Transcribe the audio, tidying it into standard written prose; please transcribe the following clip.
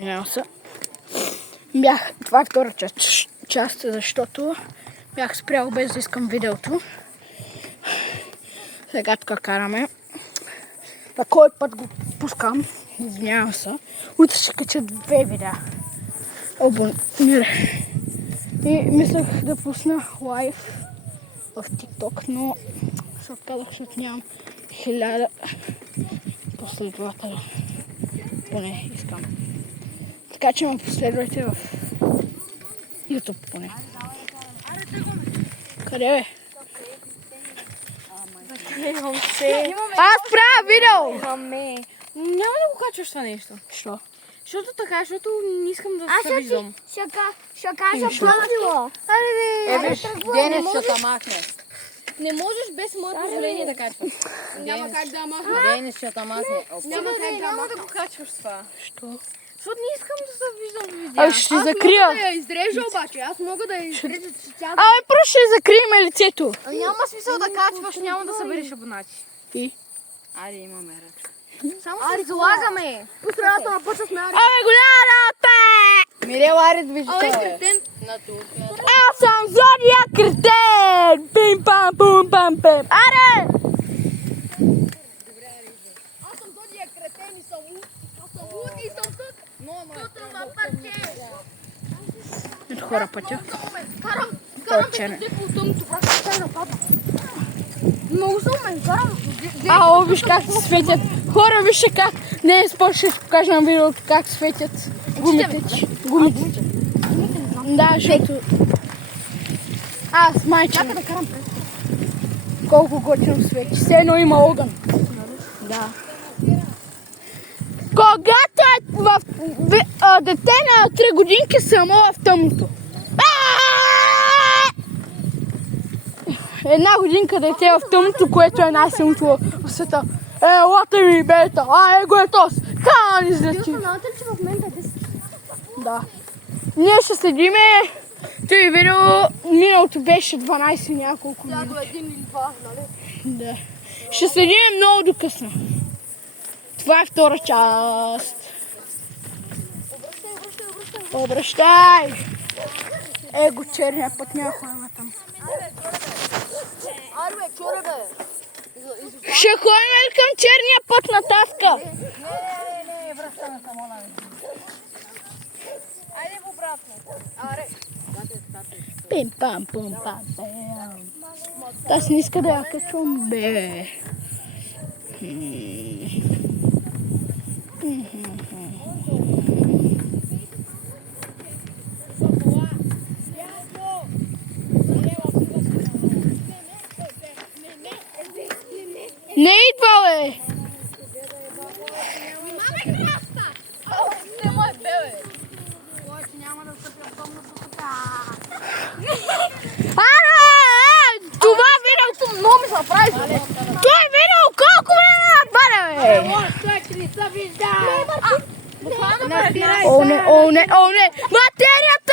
Извинявам се. Това е втора част, защото бях спрял без да искам видеото. Сега тук караме. За кой път го пускам? Извинявам се. Утре ще кача 2 видеа. И мислех да пусна лайв в TikTok, но се отказах, защото нямам 1000 последователя. Поне искам. Така че ме последвайте в YouTube поне. Къде бе? Аз правя видео! Няма да го качваш това нещо. Що? Защото не искам да се виждам. Ще кажа правило. Виж, Денис ще те махне. Не можеш без мое позволение да качваш. Няма как да махна. Денис ще те махне. Няма да го качваш това. Що? Защото не искам да се виждам в видео. Аз ще закрия. Аз мога да я изрежа обаче. Аз мога да я изрежа. Абе, просто ще закрием лицето. Няма смисъл да качваш, няма да събереш абонати. И? Айде, имаме ръч. Ари, залагаме. По средата на пътя сме Ари. Абе, голяма работа! Мирел, Ари, движите. Аз съм Зодия Кретен! Пим пам пум пам пем. Аре! Аз съм Зодия Кретен и съм луд. Аз съм луд и съм тук. Тутрова пътче. Ето хора пътя. Карам Точене. по тъмното, брат, ще нападна. Много съм умен, карам. Ало, виж как се светят. Хора, вижте как. Не, ще покажа на видеото как светят гумите. Гумите. Да, защото... Аз майче. Да карам през. Колко готино свети. Все едно има огън. Да. Когато е в дете на 3 годинки само в тъмното. Една годинка дете в тъмното, което е най-силното в света. Елата ми, бета, го е тос. Кан излети. Знаете ли, че в момента е 10? Да. Ние ще следиме. Той видео миналото беше 12 няколко Тя минути. до 1 или 2, нали? Да. Ще следим много до късно. Това е втора част. Обръщай! Его, черния път няма ходим там. Ари, бе, чоре, бе. Ще ходим ли към черния път на Таска? Не, връщаме се, моля ви. Айде в обратно. Аре. Пим пам пум пам пам. Аз не иска да я качвам, бе. Не идва, бе! Аре! Това видеото много ми се прави. Това видео колко време напада, бе! О, не! Материята